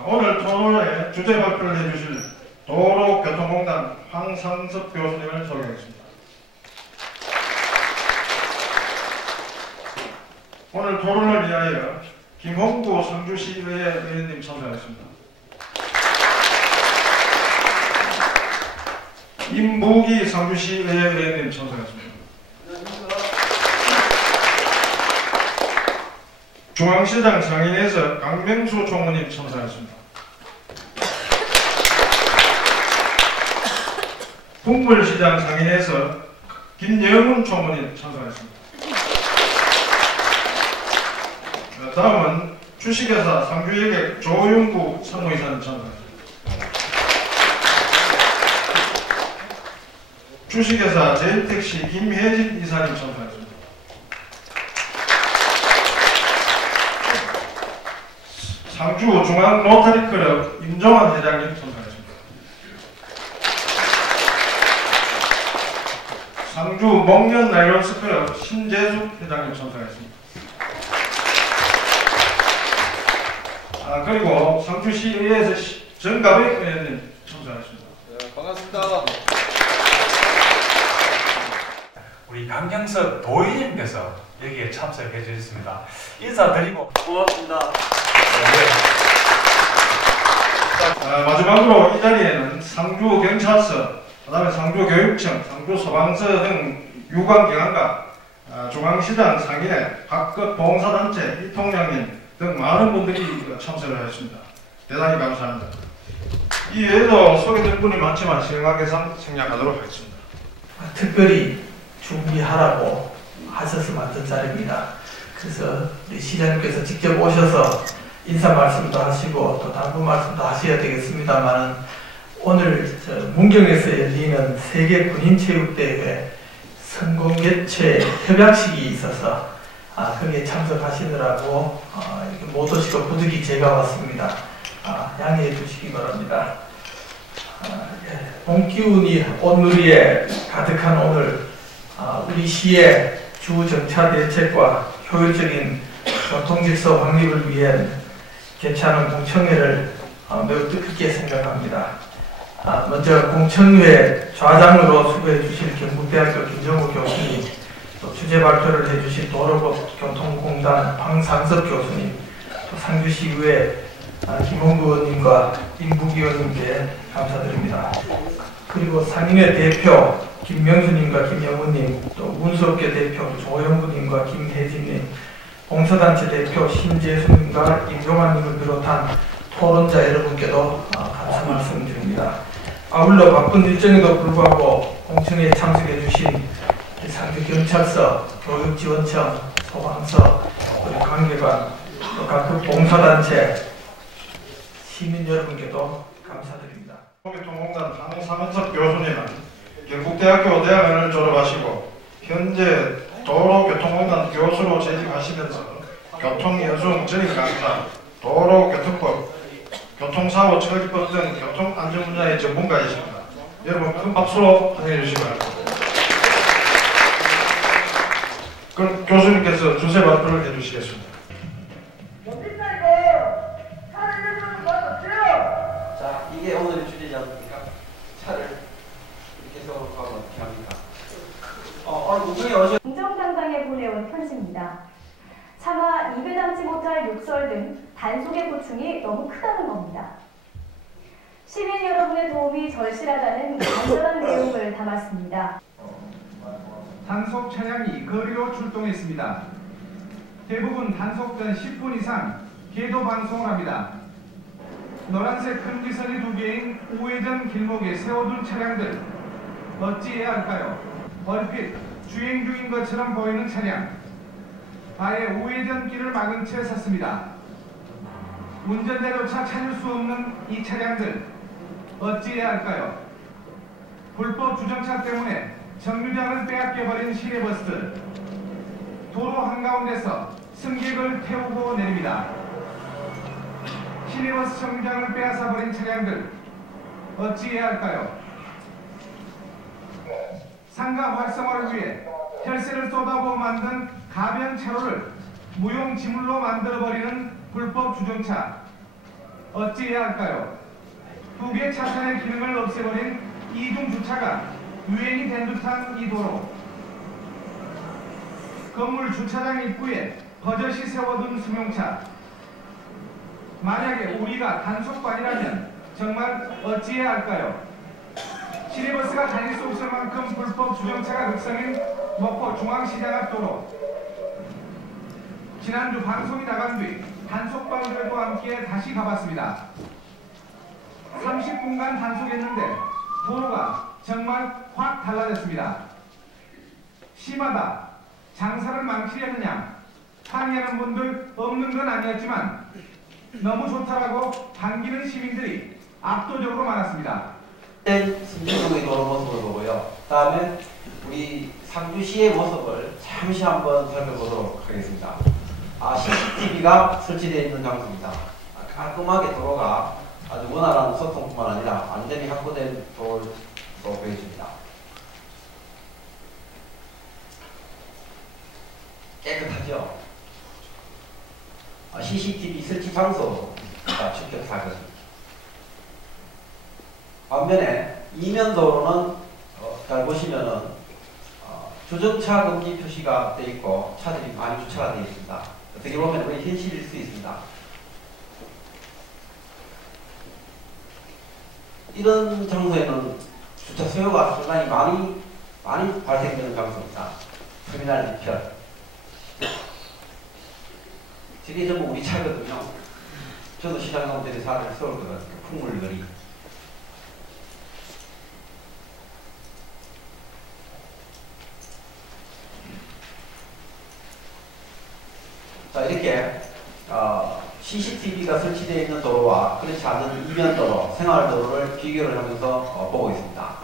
오늘 토론회 주제 발표를 해주실 도로교통공단 황상섭 교수님을 소개하겠습니다. 오늘 토론을 위하여 김홍구 성주시의회 의원님 참석하셨습니다. 임무기 성주시의회 의원님 참석하셨습니다. 중앙시장 상인에서 강명수 총무님 참석하셨습니다. 풍물시장 상인에서 김영훈 총무님 참석하셨습니다. 다음은 주식회사 상주역의 조용구 상무이사님 참석하셨습니다. 주식회사 제일택시 김혜진 이사님 참석하셨습니다. 상주 중앙 로터리클럽 임종환 회장님 참석하셨습니다. 상주 목련 나이론스클럽 신재숙 회장님 참석하셨습니다. 그리고 상주시의회에서 정가백 의원님 참석하셨습니다. 네, 반갑습니다. 우리 강경석 도의님께서 여기에 참석해 주셨습니다. 인사드리고 고맙습니다. 마지막으로 이 자리에는 상주경찰서, 그 다음에 상주교육청, 상주소방서 등 유관기관과 중앙시장 상인회, 각급 봉사단체, 이통령님 등 많은 분들이 참석을 하셨습니다. 대단히 감사합니다. 이 외에도 소개될 분이 많지만 시행하게상 생략하도록 하겠습니다. 특별히 준비하라고 하셔서 만든 자리입니다. 그래서 우리 시장님께서 직접 오셔서 인사 말씀도 하시고 또 당부 말씀도 하셔야 되겠습니다만은 오늘 문경에서 열리는 세계 군인체육대회 성공 개최 협약식이 있어서 거기에 참석하시느라고 이렇게 못 오시고 부득이 제가 왔습니다. 양해해 주시기 바랍니다. 봄기운이 온누리에 가득한 오늘 우리 시의 주정차 대책과 효율적인 교통질서 확립을 위해 개최하는 공청회를 매우 뜻깊게 생각합니다. 먼저 공청회 좌장으로 수고해 주실 경북대학교 김정우 교수님, 또 주제 발표를 해주실 도로교통공단 황상섭 교수님, 또 상주시의회 김홍구 의원님과 임부기 의원님께 감사드립니다. 그리고 상인회 대표 김명수님과 김영훈님, 또 운수업계 대표 조영구님과 김혜진님, 봉사단체 대표 신재수님과 임종환님을 비롯한 토론자 여러분께도 감사 말씀드립니다. 아울러 바쁜 일정에도 불구하고 공청회에 참석해 주신 상주경찰서, 교육지원청, 소방서, 우리 관계관, 또 각급 봉사단체, 시민 여러분께도 감사드립니다. 도로교통공단 황상섭 교수님은 경북대학교 대학원을 졸업하시고 현재 도로교통공단 교수로 재직하시면서 교통연수원 전임강사, 도로교통법, 교통사고 처리법 등 교통안전 분야의 전문가이십니다. 여러분 큰 박수로 환영해 주시기 바랍니다. 그럼 교수님께서 주제 발표를 해주시겠습니다. 자, 이게 오늘의 주제지 않습니까? 차를 이렇게 세워놓고 어떻게 합니까? 오늘 무중에 어제 공정당당에 보내온 편지입니다. 차마 입에 담지 못할 욕설 등 단속의 고충이 너무 크다는 겁니다. 시민 여러분의 도움이 절실하다는 간절한 내용을 담았습니다. 단속 차량이 거리로 출동했습니다. 대부분 단속 전 10분 이상 계도 방송을 합니다. 노란색 금지선이 2개인 우회전 길목에 세워둔 차량들 어찌해야 할까요? 얼핏 주행 중인 것처럼 보이는 차량, 아예 우회전길을 막은 채 섰습니다. 운전대로차 찾을 수 없는 이 차량들 어찌해야 할까요? 불법 주정차 때문에 정류장을 빼앗겨버린 시내버스들, 도로 한가운데서 승객을 태우고 내립니다. 시내버스 정류장을 빼앗아버린 차량들 어찌해야 할까요? 상가 활성화를 위해 혈세를 쏟아부어 만든 가변 차로를 무용지물로 만들어버리는 불법 주정차, 어찌해야 할까요? 두 개 차선의 기능을 없애버린 이중 주차가 유행이 된 듯한 이 도로. 건물 주차장 입구에 버젓이 세워둔 승용차. 만약에 우리가 단속반이라면 정말 어찌해야 할까요? 시내버스가 다닐 수 없을 만큼 불법 주정차가 극성인 목포 중앙시장 앞 도로. 지난주 방송이 나간 뒤 단속반들과 함께 다시 가봤습니다. 30분간 단속했는데 도로가 정말 확 달라졌습니다. 심하다, 장사를 망치려느냐 항의하는 분들 없는 건 아니었지만 너무 좋다라고 반기는 시민들이 압도적으로 많았습니다. 승진동의 도로 모습을 보고요. 다음에 우리 상주시의 모습을 잠시 한번 살펴보도록 하겠습니다. CCTV가 설치되어 있는 장소입니다. 깔끔하게 도로가 아주 원활한 소통뿐만 아니라 완전히 확보된 도로로 보여집니다. 깨끗하죠? CCTV 설치 장소가 축적사건입니다. 반면에 이면도로는 잘 보시면은 주정차 금지 표시가 되어 있고 차들이 많이 주차가 되어 있습니다. 어떻게 보면 우리 현실일 수 있습니다. 이런 장소에는 주차 수요가 상당히 많이 발생되는 장소입니다. 터미널 2편. 저게 전부 우리 차거든요. 저도 시장 가운데 사를 세웠거든요. 풍물거리. 자, 이렇게 CCTV가 설치되어 있는 도로와 그렇지 않은 이면도로, 생활도로를 비교를 하면서 보고 있습니다.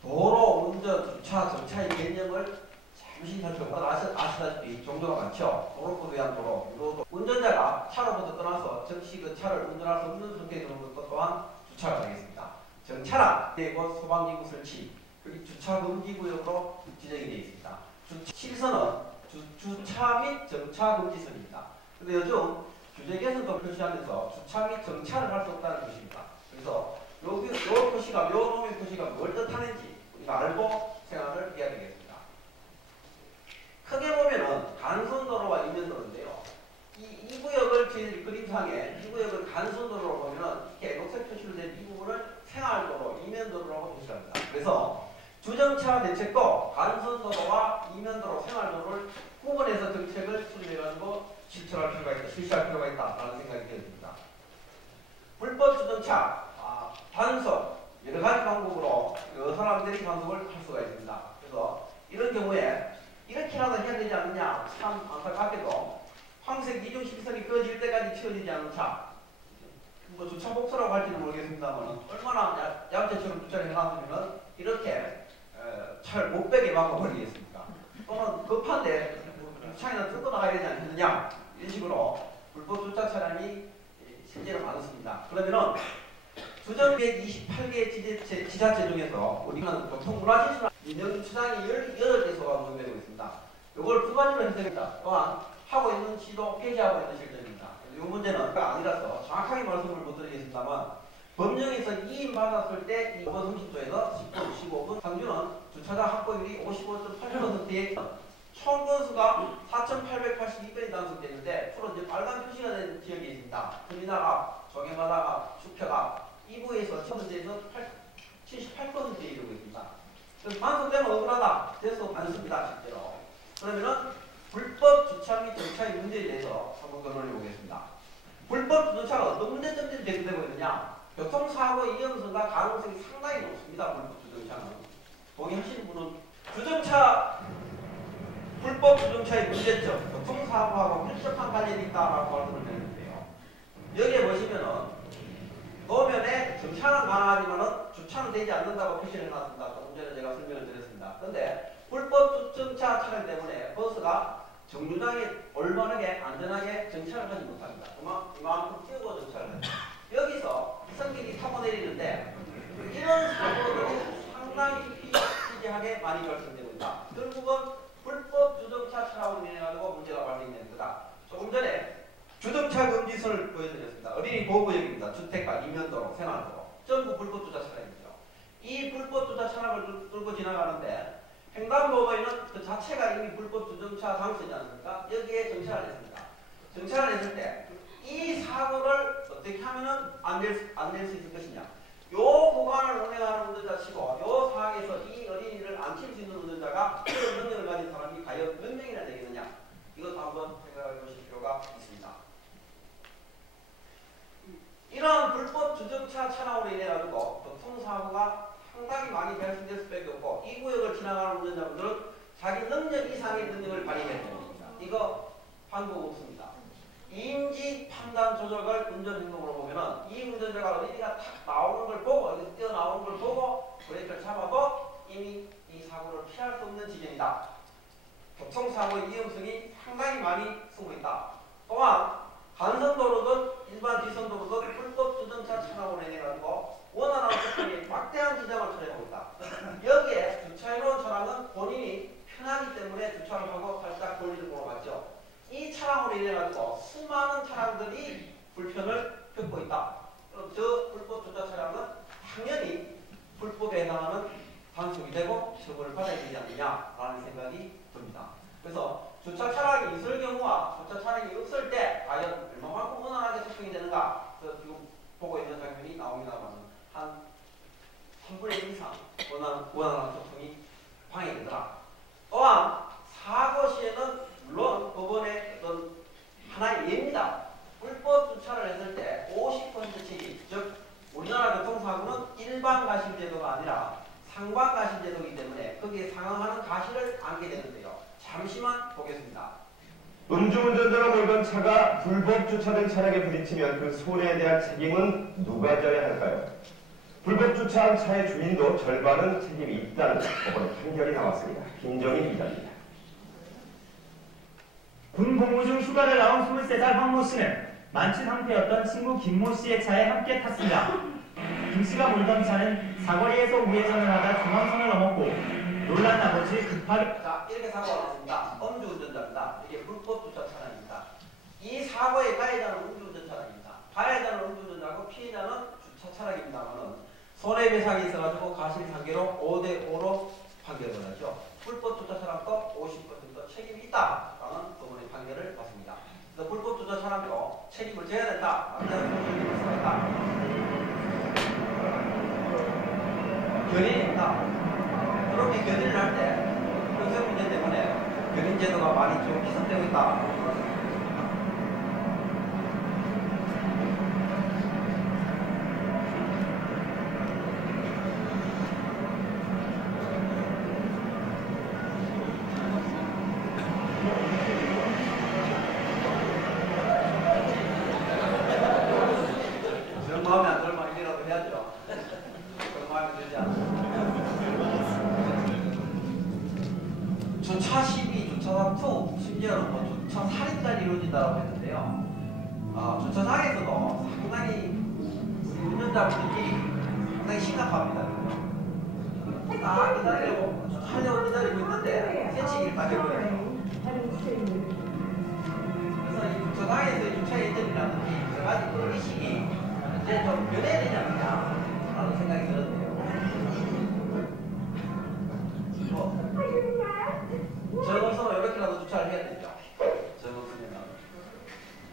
도로, 운전, 주차, 정차의 개념을 잠시 살펴보면 아시다시피 종류가 많죠. 도로법에 의한 도로, 운전자가 차로부터 떠나서 즉시 그 차를 운전할 수 없는 상태에 드는 것도 또한 주차가 되겠습니다. 정차란 그리고 소방기구 설치, 그리고 주차 금지구역으로 지정이 되어 있습니다. 7선은 주차 및 정차 금지선입니다. 근데 요즘 규제 개선도 표시하면서 주차 및 정차를 할 수 없다는 것입니다. 그래서 요 표시가, 요 놈의 표시가 뭘 뜻하는지 우리가 알고 생각을 해야 되겠습니다. 크게 보면은 간선도로와 이면도로인데요. 이 구역을 저희들이 그림상에 이 구역을 간선도로로 보면은 이렇게 녹색 표시로 된 이 부분을 생활도로, 이면도로라고 표시합니다. 그래서 주정차 대책도 간선도로와 이면도로, 생활도로를 구분해서 정책을 수립해가지고 실시할 필요가 있다라는 생각이 들었습니다. 불법 주정차, 단속, 여러 가지 방법으로 여러 사람들이 단속을 할 수가 있습니다. 그래서 이런 경우에 이렇게라도 해야 되지 않느냐, 참 안타깝게도 황색 이중 시선이 꺼질 때까지 치워지지 않은 차, 뭐 주차 복소라고 할지는 모르겠습니다만 얼마나 야채처럼 주차를 해놨으면 이렇게 차를 못 빼게 막아버리겠습니까? 또는 급한데 주차에는 들고 나가야 되지 않겠느냐, 이런 식으로 불법 주차 차량이 실제로 많습니다. 그러면은 주정 128개 지자체 중에서 우리는 교통문화시설 민영주차장이 18개소가 운영되고 있습니다. 이걸 두 가지로 해석합니다. 또한 하고 있는 시도 폐지하고 있는 실정입니다. 이 문제는 아니라서 정확하게 말씀을 못 드리겠습니다만 법령에서 이임받았을 때 이 5번 30조에서 10분, 15분 상주는 주차장 확보율이 55.8%에 총 건수가 4,882건이 단속되는데 주로 이제 빨간 표시가 된 지역이 있습니다. 터미널 앞, 조개마당 앞, 축평 앞, 이 부에서 천문제에서 78%에 이르고 있습니다. 그래서 단속되면 억울하다, 돼서 많습니다, 실제로. 그러면은 불법 주차 및 정차의 문제에 대해서 한번 논의해 보겠습니다. 불법 주차가 어떤 문제점들이 제기되고 있느냐? 교통사고의 위험성과 가능성이 상당히 높습니다. 불법 주정차는. 동의하시는 분은 불법 주정차의 문제점, 교통사고하고 밀접한 관련이 있다라고 말씀을 드렸는데요. 여기에 보시면은 도면에 정차는 가능하지만은 주차는 되지 않는다고 표시를 해놨습니다. 조금 전에 제가 설명을 드렸습니다. 그런데 불법 주정차 차량 때문에 버스가 정류장에 올바르게 안전하게 정차를 하지 못합니다. 이만큼 뛰고 정차를 합니다. 여기서 승객이 타고 내리는데 이런 사고들이 상당히 희귀하게 많이 발생되고 있다. 결국은 불법 주정차 차량으로 인해 가지고 문제가 발생되는 거다. 조금 전에 이미 보호구역입니다. 주택가, 이면도로, 생활도로. 전부 불법 주차 차량이죠. 이 불법 주차 차량을 뚫고 지나가는데 횡단보도에는 그 자체가 이미 불법 주정차 장소이지 않습니까? 여기에 정차를 했습니다. 정차를 했을 때 이 사고를 어떻게 하면은 안 낼 수 있을 것이냐. 요 구간을 운행하는 운전자 치고 요 상황에서 이 어린이를 안칠 수 있는 운전자가 그런 능력을 가진 사람이 과연 몇 명이나 되겠느냐. 이것도 한번 생각해 보실 필요가 있습니다. 이런 불법 주정차 차량으로 인해 가지고 교통사고가 상당히 많이 발생될 수밖에 없고 이 구역을 지나가는 운전자분들은 자기 능력 이상의 능력을 발휘해야 됩니다. 이거 방법 없습니다. 인지 판단 조절을 운전 행동으로 보면은 이 운전자가 어린이가 탁 나오는 걸 보고 여기서 뛰어나오는 걸 보고 브레이크를 잡아도 이미 이 사고를 피할 수 없는 지점이다. 교통사고의 위험성이 상당히 많이 숨어 있다. 또한 간선도로든 일반 뒷선도로든 불법 주정차 차량으로 인해 가지고 원활한 소통에 막대한 지장을 초래하고 있다. 여기에 주차해놓은 차량은 본인이 편하기 때문에 주차를 하고 살짝 볼일을 보러 갔죠. 이 차량으로 인해 가지고 수많은 차량들이 불편을 겪고 있다. 그럼 저 불법 주차 차량은 당연히 불법에 해당하는 단속이 되고 처벌을 받아야 되지 않느냐라는 생각이 듭니다. 그래서 주차 차량이 있을 경우와 주차 차량이 없을 때 과연 얼마만큼 원활하게 소통이 되는가? 지금 보고 있는 장면이 나옵니다만 한 3분의 1 이상 원활한 소통이 방해되더라. 또한 사고 시에는 물론 법원의 어떤 하나의 예입니다. 불법 주차를 했을 때 50% 책임, 즉 우리나라 교통사고는 일반 가실 제도가 아니라 상반 가실 제도이기 때문에 거기에 상응하는 가실을 안게 되는데요. 잠시만 보겠습니다. 음주운전자로 몰던 차가 불법 주차된 차량에 부딪히면 그 손해에 대한 책임은 누가 져야 할까요? 불법 주차한 차의 주인도 절반은 책임이 있다는 법원의 판결이 나왔습니다. 김정인 기자입니다. 군 복무 중 휴가를 나온 23살 황모 씨는 만취 상태였던 친구 김모 씨의 차에 함께 탔습니다. 김 씨가 몰던 차는 사거리에서 우회전을 하다 중앙선을 넘었고 놀란 나머지 급하게 자, 이렇게 사고가 났습니다. 음주운전자입니다. 이게 불법 주차 차량입니다. 이 사고의 가해자는 음주운전 차량입니다. 가해자는 음주운전자고 피해자는 주차 차량입니다만은 손해배상이 있어가지고 가실상계로 5대5로 판결을 하죠. 불법 주차 차량도 50% 책임이 있다라는 법원의 판결을 받습니다. 그래서 불법 주차 차량도 책임을 져야 된다. 책임을 져야 된다. 견인입니다. 그렇게 견인을 할 때 형성 문제 때문에 견인 제도가 많이 좀 희석되고 있다. 마음에 안 들면 이래라도 해야죠. 그런 마음에 들지 않아요. 주차 시비, 주차 다툼, 심지어는 뭐 주차 살인까지 이루어진다고 했는데요. 주차장에서도 상당히 우리 운전자분들이 상당히 심각합니다. 딱 기다리고 주차하려고 기다리고 있는데 새치기를 딱 해버려요. 그래서 이 주차장에서의 주차 예절이라든지 여러 가지 그런 의식이 이제 좀 변해야 되지 않느냐라는 생각이 들었네요. 저것으로 이렇게라도 주차를 해야 되죠. 저것으면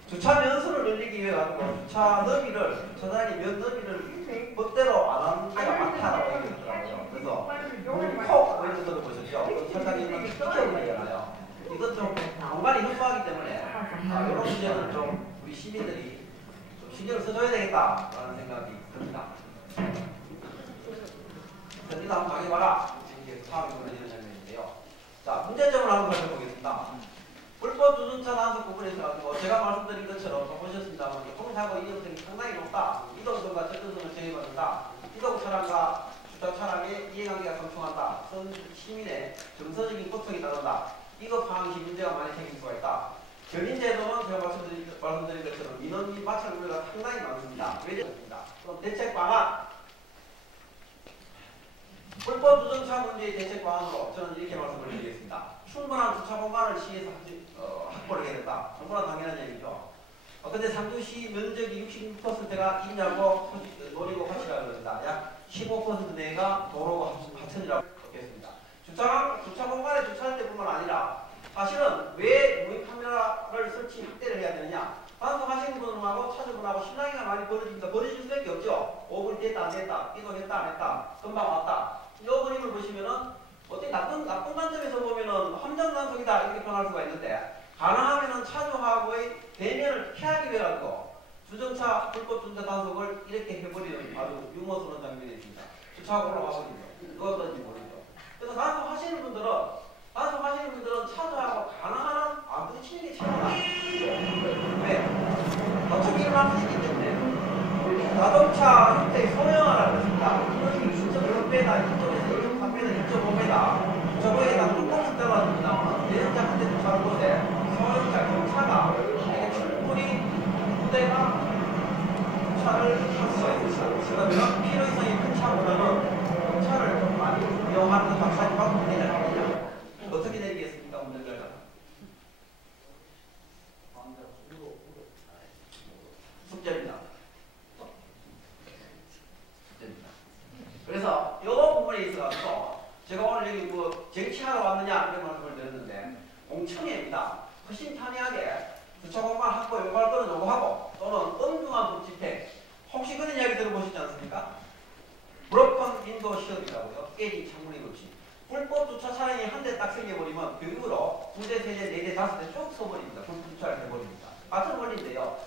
주차 면수를 늘리기 위해 가지고 주차 너비를 주차장의 면 너비를 법대로 안 하는 게가 많다라고 얘기하더라고요. 그래서 물콕 이런 거 들어보셨죠? 주차장에 있는 비켜버리잖아요. 이것 좀 공간이 협소하기 때문에 이런 문제는 좀 우리 시민들이 신경을 써줘야 되겠다라는 생각이 듭니다. 전기도 한번 당해봐라. 이게 사업이 벌어지는 장면인데요. 자, 문제점을 한번 살펴보겠습니다. 불법 주정차 단속 부분에서 가지고 제가 말씀드린 것처럼 보셨습니다만 교통사고 위험성이 상당히 높다. 이동성과 접근성을 제외받는다. 이동 차량과 주차 차량의 이해관계가 상충한다. 시민의 정서적인 고통이 따른다. 이거 파악시 문제가 많이 생길 수가 있다. 견인제도는 제가 말씀드린 것처럼 민원 및 마찰 우려가 상당히 많습니다. 외제입니다. 그럼 대책 방안. 불법 주정차 문제의 대책 방안으로 저는 이렇게 말씀을 드리겠습니다. 충분한 주차 공간을 시에서 확보를 해야 된다. 너무나 당연한 얘기죠. 근데 상주시 면적이 66%가 있냐고 노리고 하시라고 그럽니다. 약 15% 내가 도로 하천이라고 적겠습니다. 주차 공간에 주차할 때뿐만 아니라 사실은 왜 무인 카메라를 설치 확대를 해야 되느냐? 단속하시는 분하고 차주분하고 신랑이가 많이 벌어질 수밖에 없죠. 5분 됐다 안 됐다, 이동했다 안 했다, 금방 왔다. 이 그림을 보시면은 어떤 나쁜 관점에서 보면은 함정 단속이다 이렇게 표현할 수가 있는데, 가능하면은 차주하고의 대면을 피하기 위해 가지고 주정차 불법 주차 단속을 이렇게 해버리는 아주 유머스러운 장면이 있습니다. 주차하고 올라가버리죠. 누가 그런지 모르죠. 그래서 단속하시는 분들은 차주하고 가능한 안 부딪히는 게 최고다. 왜? 어차피 일어날 수 있기 때문에 자동차 형태의 소형화라고 했습니다. 이것이 2.6m, 2.3m, 2.5m 저거에다 뚜껑 떨어집니다. 예전자 한 대 주차한 곳에 소형차 경차가 이게 충분히 부대가 주차를 할 수가 있습니다. 그러면 필요 이상의 큰 차보다는 차를 좀 많이 이용하는 방법이 바꾸느냐 어떻게 내리겠습니까? 운전자가 숙제입니다. 그래서 이 부분에 있어서 제가 오늘 여기 뭐 정치하러 왔느냐 이런 말씀을 드렸는데, 공청회입니다. 허심탄회하게 주차 공간 확보 요구할 거는 요구하고 또는 엄중한 법 집행, 혹시 그런 이야기 들어보시지 않습니까? 브로컨 윈도우 시험이라고요. 깨진 창문의 법칙. 불법 주차 차량이 한 대 딱 생겨버리면 그 이후로 2대, 3대, 4대, 5대 쭉 서버립니다. 불법 주차를 해버립니다. 같은 원리인데요.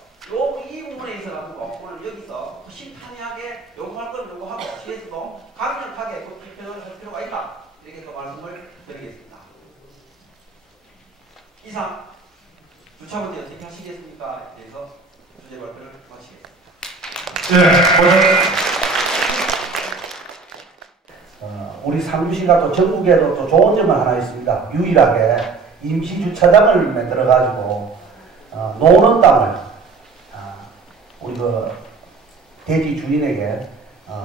이 부분에 있어가지고 오늘 여기서 심탄회하게 요구할 건 요구하고 시에서도 강력하게 그 비평을 할 필요가 있다. 이렇게 또 말씀을 드리겠습니다. 이상 주차 문제 어떻게 하시겠습니까? 대해서 주제 발표를 마치겠습니다. 우리 상주시가 또 전국에도 또 좋은 점은 하나 있습니다. 유일하게 임시주차장을 만들어가지고 노는 땅을 우리 그 대지 주인에게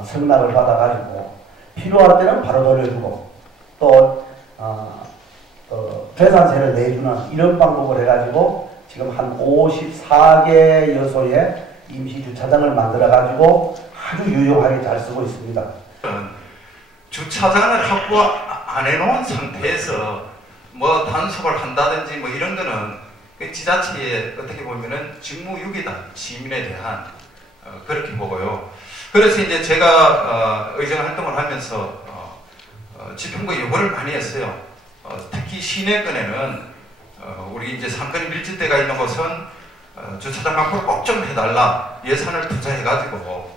승낙을 받아가지고 필요할 때는 바로 돌려주고 또 재산세를 내주는 이런 방법을 해가지고 지금 한 54개 여소의 임시주차장을 만들어가지고 아주 유용하게 잘 쓰고 있습니다. 주차장을 확보 안 해놓은 상태에서 뭐 단속을 한다든지 뭐 이런 거는 그 지자체의 어떻게 보면은 직무유기다. 시민에 대한 그렇게 보고요. 그래서 이제 제가 의정활동을 하면서 지평구 요구를 많이 했어요. 특히 시내권에는 우리 이제 상권 밀집대가 있는 곳은 주차장 확보를 꼭 좀 해달라. 예산을 투자해가지고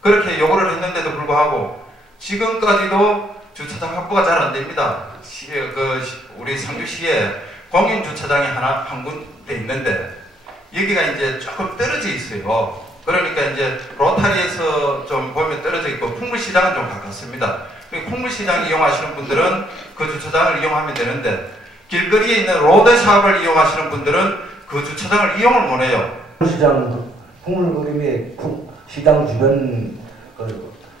그렇게 요구를 했는데도 불구하고 지금까지도 주차장 확보가 잘 안 됩니다. 우리 상주시에 공영주차장이 한 군데 있는데 여기가 이제 조금 떨어져 있어요. 그러니까 이제 로타리에서 좀 보면 떨어져 있고 풍물시장은 좀 가깝습니다. 풍물시장 이용하시는 분들은 그 주차장을 이용하면 되는데 길거리에 있는 로드샵을 이용하시는 분들은 그 주차장을 이용을 못 해요. 시장 풍물그림의 시장 주변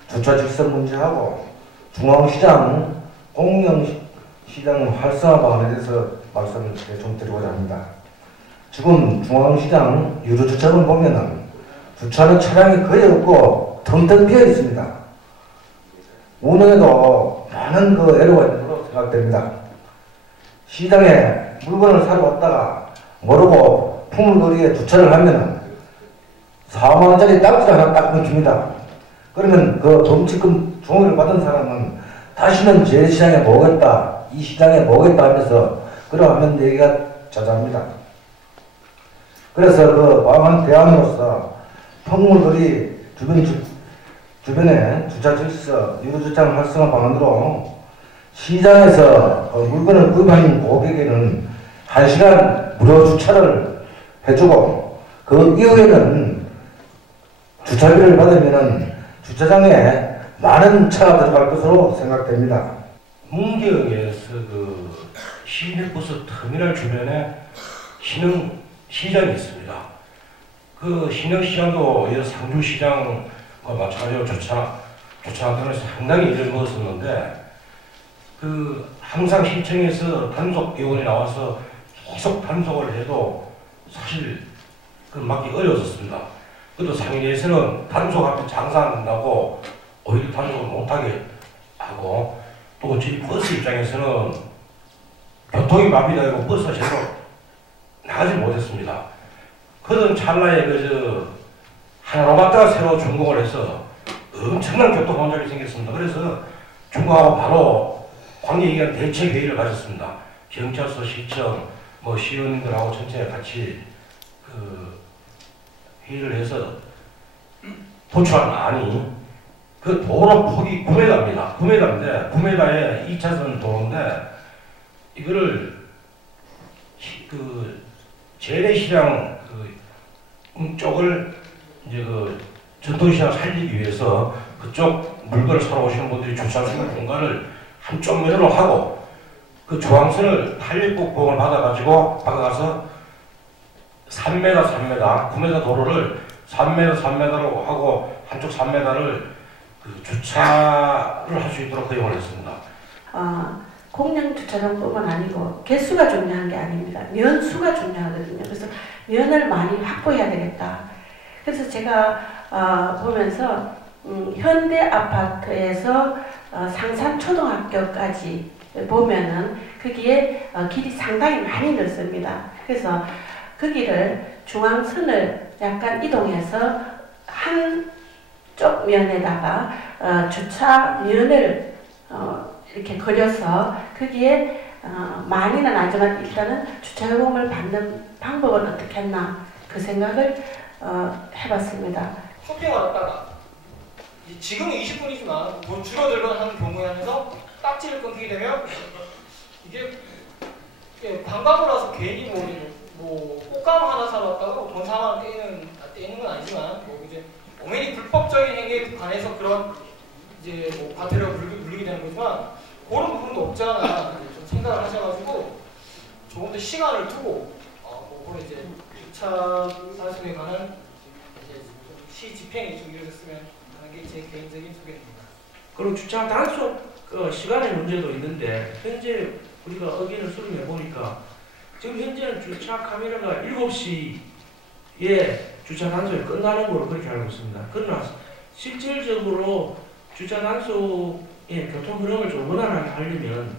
주차 직선 문제하고 중앙시장 공영시장 활성화 방안에 대해서 말씀을 좀 드리고자 합니다. 지금 중앙시장 유료주차장을 보면은 주차는 차량이 거의 없고 텅텅 비어 있습니다. 운영에도 많은 애로가 있는 걸로 생각됩니다. 시장에 물건을 사러 왔다가 모르고 풍물거리에 주차를 하면은 4만원짜리 딱지 하나 딱 끊깁니다. 그러면 그 dom치금 종이를 받은 사람은 다시는 제 시장에 뭐겠다, 이 시장에 뭐겠다 하면서 그러하면 얘기가 자자합니다. 그래서 그 방한 대안으로서 풍물거리 주변에 주차 질서, 유료주차장 활성화 방안으로 시장에서 물건을 구입하는 고객에게는 1시간 무료 주차를 해주고 그 이후에는 주차비를 받으면은 주차장에 많은 차가 들어갈 것으로 생각됩니다. 문경에서 그 시내버스 터미널 주변에 신흥시장이 있습니다. 그 신흥시장도 상주시장과 마찬가지로 주차하기는 상당히 일을 먹었었는데 항상 시청에서 단속요원이 나와서 계속 단속을 해도 사실 막기 어려웠습니다. 그래도 상인에서는 단속 앞에 장사 안 된다고 오히려 단속을 못하게 하고, 또 저희 버스 입장에서는 교통이 마비되고 버스가 제대로 나가지 못했습니다. 그런 찰나에 하나로 갔다가 새로 준공을 해서 엄청난 교통 혼잡이 생겼습니다. 그래서 준공하고 바로 관계기관 대책회의를 가졌습니다. 경찰서, 시청, 시의원들하고 전체 같이 회의를 해서 도출한 안이 그 도로 폭이 9m입니다. 9m인데 9m에 2차선 도로인데 이거를 재래시장 쪽을 이제 전통시장 살리기 위해서 그쪽 물건을 사러 오시는 분들이 주차할 수 있는 공간을 한쪽 면으로 하고 그 중앙선을 탄력복봉을 받아가서 3m, 9m 도로를 3m로 하고 한쪽 3m를 주차를 할 수 있도록 허용을 했습니다. 공영 주차장뿐만 아니고 개수가 중요한 게 아닙니다. 면수가 중요하거든요. 그래서 면을 많이 확보해야 되겠다. 그래서 제가 보면서 현대 아파트에서 상산초등학교까지 보면은 거기에 길이 상당히 많이 넓습니다. 그래서 거기를 중앙선을 약간 이동해서 한쪽 면에다가 주차면을 이렇게 그려서 거기에 많이는 아니지만 일단은 주차요금을 받는 방법은 어떻게 했나 그 생각을 해봤습니다. 쇼핑을 왔다가 지금은 20분이지만 뭐 줄어들거나 하는 경우에 한해서 딱지를 끊기게 되면 이게 관광을 와서 괜히 뭐 꽃감 하나 사러 왔다가 돈 4만 원 떼는 건 아니지만 이제 엄연히 불법적인 행위에 관해서 그런 이제 과태료가 물리게 되는 거지만 그런 부분도 없지 않아 좀 생각을 하셔가지고 조금 더 시간을 두고 그런 이제 주차 단속에 관한 이제 시 집행이 좀 이루어졌으면 하는 게 제 개인적인 소견입니다. 그리고 주차 단속 시간의 문제도 있는데 현재 우리가 의견을 수렴해 보니까 지금 현재는 주차 카메라가 7시에 주차 단속이 끝나는 걸로 그렇게 알고 있습니다. 그러나 실질적으로 주차 단속의 교통 흐름을 좀 원활하게 하려면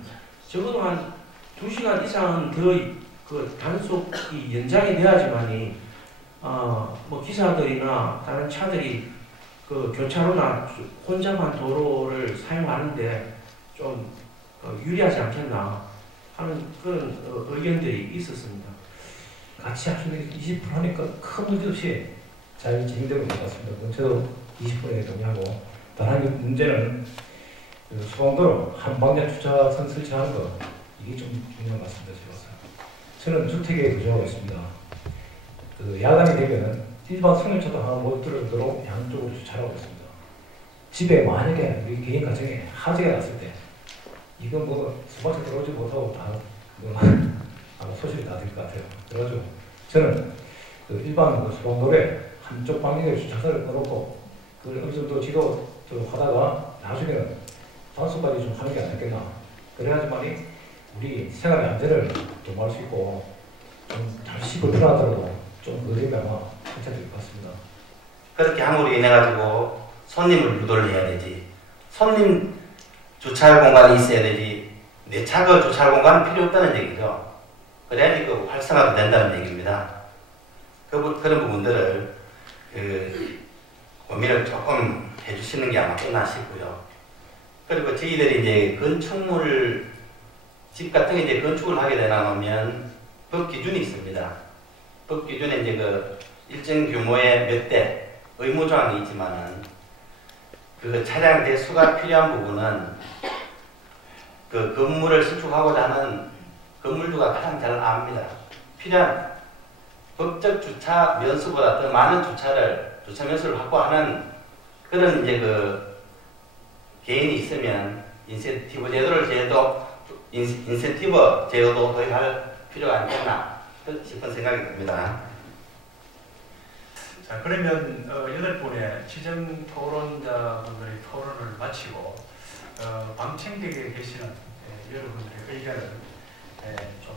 적어도 한 2시간 이상은 더 단속이 연장이 돼야지만이 뭐 기사들이나 다른 차들이 교차로나 혼잡한 도로를 사용하는데 좀 유리하지 않겠나 하는 그런 의견들이 있었습니다. 같이 합치면 20% 하니까 큰 문제 없이 잘 진행되고 있는 것 같습니다. 저도 20%에 동의하고 다른 문제는 소방도로 한 방향 주차선 설치하는 거 이게 좀 중요한 것 같습니다. 저는 주택에 거주하고 있습니다. 야간이 되면은 일반 승용차도 하나 못 들어오도록 양쪽으로 주차를 하고 있습니다. 집에 만약에 우리 개인 가정에 화재가 났을 때 이건 수방차 들어오지 못하고 아마 소실이 다 될 것 같아요. 그래가지고 저는 일반 소방도로에 한쪽 방향에 주차선을 꺼놓고 그걸 어느 정도 지도 하다가 나중에는 단속까지 좀 하는 게 아니겠나. 그래야지만이 우리 생활의 안전을 도모할 수 있고 좀 잠시 불편하더라도 좀 거리가 아마 괜찮을 것 같습니다. 그렇게 함으로 인해가지고 손님을 유도를 해야 되지. 손님 주차할 공간이 있어야 되지. 내 차가 주차할 공간은 필요 없다는 얘기죠. 그래야지 활성화가 된다는 얘기입니다. 그런 부분들을 고민을 조금 해주시는 게 아마 끝나시고요. 그리고 저희들이 이제 건축물 집 같은 게 이제 건축을 하게 되면 법 기준이 있습니다. 법 기준에 이제 일정 규모의 몇 대 의무 조항이 있지만은 차량 대수가 필요한 부분은 건물을 신축하고자 하는 건물주가 가장 잘 압니다. 필요한 법적 주차 면수보다 더 많은 주차 면수를 확보하는 그런 이제 개인이 있으면 인센티브 제도도 도입할 필요가 아니겠나 싶은 생각이 듭니다. 자, 그러면 8분의 지정 토론자분들의 토론을 마치고 방청객에 계시는 여러분들의 의견을 좀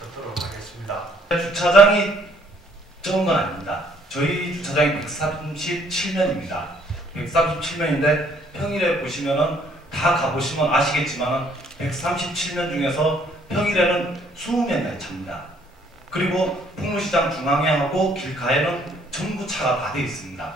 듣도록 하겠습니다. 주차장이 적은 건 아닙니다. 저희 주차장이 137면입니다. 137면인데 평일에 보시면은 다 가보시면 아시겠지만은 137면 중에서 평일에는 20면이 찹니다. 그리고 풍물시장 중앙에하고 길가에는 전부 차가 다 되어 있습니다.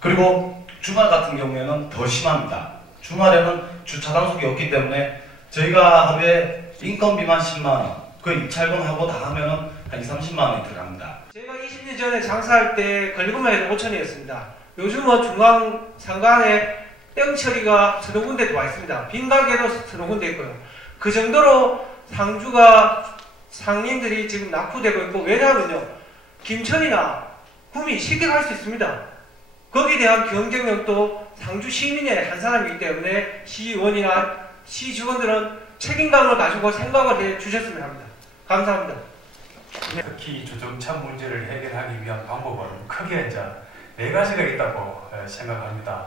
그리고 주말 같은 경우에는 더 심합니다. 주말에는 주차 단속이 없기 때문에 저희가 하루에 인건비만 10만원, 그 입찰금하고 다 하면은 한 30만원이 들어갑니다. 제가 20년 전에 장사할 때 권리금만 해도 5천이었습니다. 요즘은 중앙 상간에 땡 처리가 서너 군데 들어와 있습니다. 빈 가게도 서너 군데 있고요. 그 정도로 상주가 상인들이 지금 낙후되고 있고, 왜냐하면요, 김천이나 구미 쉽게 갈 수 있습니다. 거기에 대한 경쟁력도 상주 시민의 한 사람이기 때문에 시의원이나 시 직원들은 책임감을 가지고 생각을 해 주셨으면 합니다. 감사합니다. 특히 주정차 문제를 해결하기 위한 방법은 크게 이제 4가지가 있다고 생각합니다.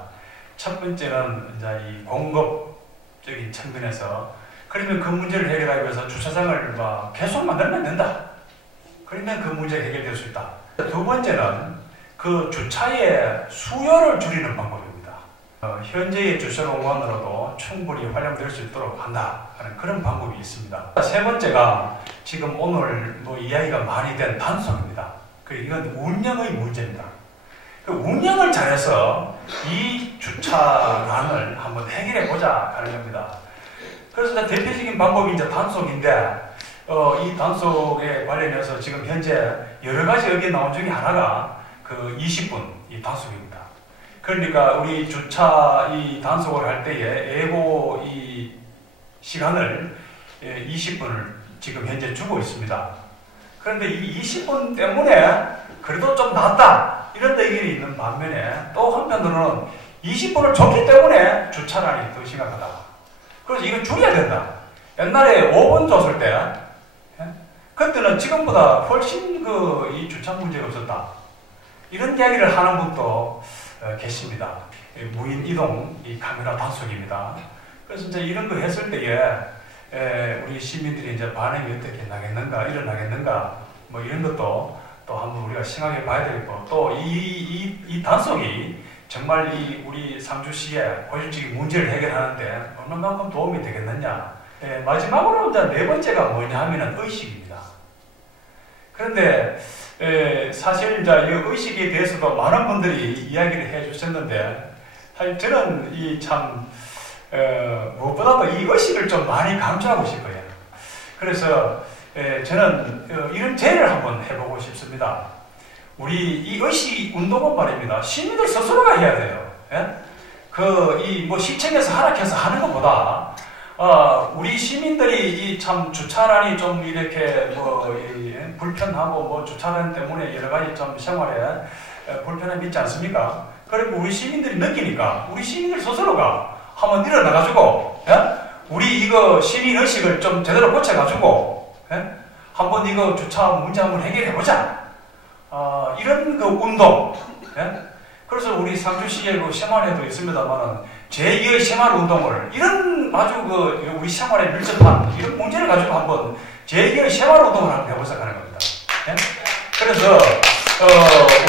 첫 번째는 이제 이 공급적인 측면에서, 그러면 그 문제를 해결하기 위해서 주차장을 계속 만들면 된다. 그러면 그 문제가 해결될 수 있다. 두 번째는 그 주차의 수요를 줄이는 방법입니다. 현재의 주차 공간으로도 충분히 활용될 수 있도록 한다 하는 그런 방법이 있습니다. 세 번째가 지금 오늘 이야기가 많이 된 단속입니다. 이건 운영의 문제입니다. 그 운영을 잘해서 이 주차난을 한번 해결해 보자 하는 겁니다. 그래서 대표적인 방법이 이제 단속인데, 이 단속에 관련해서 지금 현재 여러 가지 의견 나온 중에 하나가 그 20분 이 단속입니다. 그러니까 우리 주차 이 단속을 할 때에 예고 이 시간을 20분을 지금 현재 주고 있습니다. 그런데 이 20분 때문에 그래도 좀 낫다 이런 의견이 있는 반면에, 또 한편으로는 20분을 줬기 때문에 주차난이 더 심각하다. 그래서 이거 줄여야 된다. 옛날에 5분 줬을 때 그때는 지금보다 훨씬 이 주차 문제가 없었다. 이런 이야기를 하는 분도 계십니다. 무인 이동 이 카메라 단속입니다. 그래서 이제 이런 거 했을 때에 우리 시민들이 이제 반응이 어떻게 나겠는가, 일어나겠는가, 이런 것도 또 한번 우리가 생각해 봐야 되겠고, 또 이 단속이 정말 우리 상주시의 고질적인 문제를 해결하는데 얼마만큼 도움이 되겠느냐. 마지막으로 이제 네 번째가 뭐냐 하면은 의식입니다. 그런데 사실 이제 이 의식에 대해서도 많은 분들이 이야기를 해 주셨는데, 사실 저는 무엇보다도 이 의식을 좀 많이 강조하고 싶어요. 그래서 저는 이런 제의를 한번 해보고 싶습니다. 우리 이 의식 운동은 말입니다. 시민들 스스로가 해야 돼요. 시청에서 하락해서 하는 것보다 우리 시민들이 참 주차난이 좀 이렇게 불편하고 주차난 때문에 여러 가지 좀 생활에 불편함이 있지 않습니까? 그리고 우리 시민들이 느끼니까 우리 시민들 스스로가 한번 일어나가지고 우리 이거 시민의식을 좀 제대로 고쳐가지고 한번 이거 주차 문제 한번 해결해보자. 이런 그 운동. 그래서 우리 상주시의 그 생활에도 있습니다만은 제2의 생활 운동을, 이런 아주 우리 생활에 밀접한 이런 문제를 가지고 한번 제2의 생활 운동을 한번 해보자 하는 겁니다. 그래서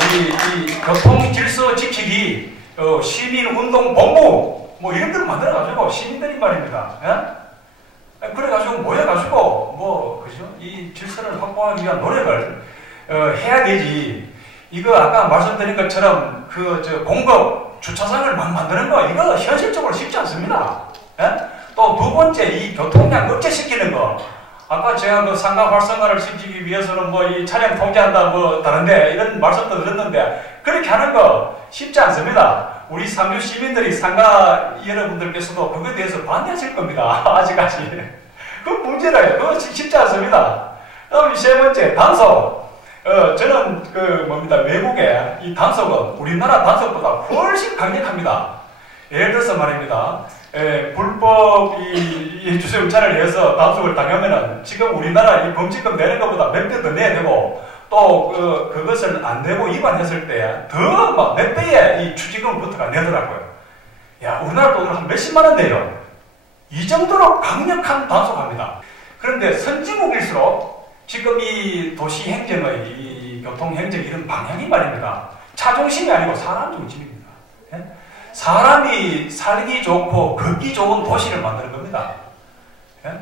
우리 이 교통 질서 지키기 시민 운동 본부 이런 걸 만들어 가지고 시민들이 말입니다. 그래가지고 모여가지고 그죠? 이 질서를 확보하기 위한 노력을 해야 되지. 이거 아까 말씀드린 것처럼 공급 주차장을 막 만드는 거 이거 현실적으로 쉽지 않습니다. 또 두 번째 이 교통량 억제시키는 거. 아까 제가 상가 활성화를 시키기 위해서는 이 차량 통제한다 다른데 이런 말씀도 들었는데 그렇게 하는 거 쉽지 않습니다. 우리 상주 시민들이 상가 여러분들께서도 그거에 대해서 반대하실 겁니다. 아직까지. 그 문제라요. 그거 쉽지 않습니다. 그다음 세 번째 단속. 저는 외국의 이 단속은 우리나라 단속보다 훨씬 강력합니다. 예를 들어서 말입니다. 불법 주차를 해서 단속을 당하면은 지금 우리나라 이 범칙금 내는 것보다 몇 배 더 내야 되고, 또 그것을 안 내고 위반했을 때 더 몇 배의 이 추징금부터가 내더라고요. 야, 우리나라 돈으로 한 몇십만 원 내요. 이 정도로 강력한 단속합니다. 그런데 선진국일수록 지금 이 도시 행정의 이 교통 행정 이런 방향이 말입니다. 차 중심이 아니고 사람 중심입니다. 예? 사람이 살기 좋고 걷기 좋은 도시를 만드는 겁니다. 예?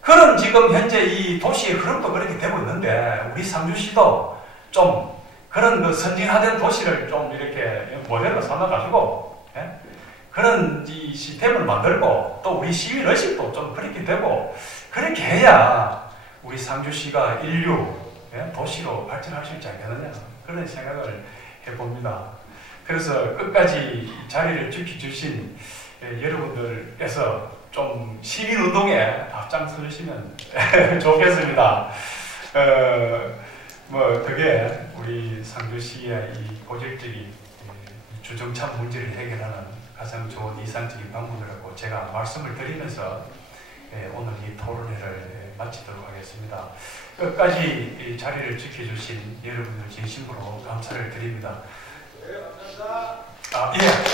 그런 지금 현재 이 도시의 흐름도 그렇게 되고 있는데 우리 상주시도 좀 그런 그 선진화된 도시를 좀 이렇게 모델로 삼아가지고 예? 그런 이 시스템을 만들고 또 우리 시민 의식도 좀 그렇게 되고 그렇게 해야 우리 상주시가 인류 예? 도시로 발전할 수 있지 않겠느냐 그런 생각을 해봅니다. 그래서 끝까지 자리를 지켜주신 여러분들께서 좀 시민운동에 앞장서 주시면 좋겠습니다. 그게 우리 상주시의 이 고질적인 주정차 문제를 해결하는 가장 좋은 이상적인 방법이라고 제가 말씀을 드리면서 오늘 이 토론회를 마치도록 하겠습니다. 끝까지 이 자리를 지켜주신 여러분들 진심으로 감사를 드립니다. 예.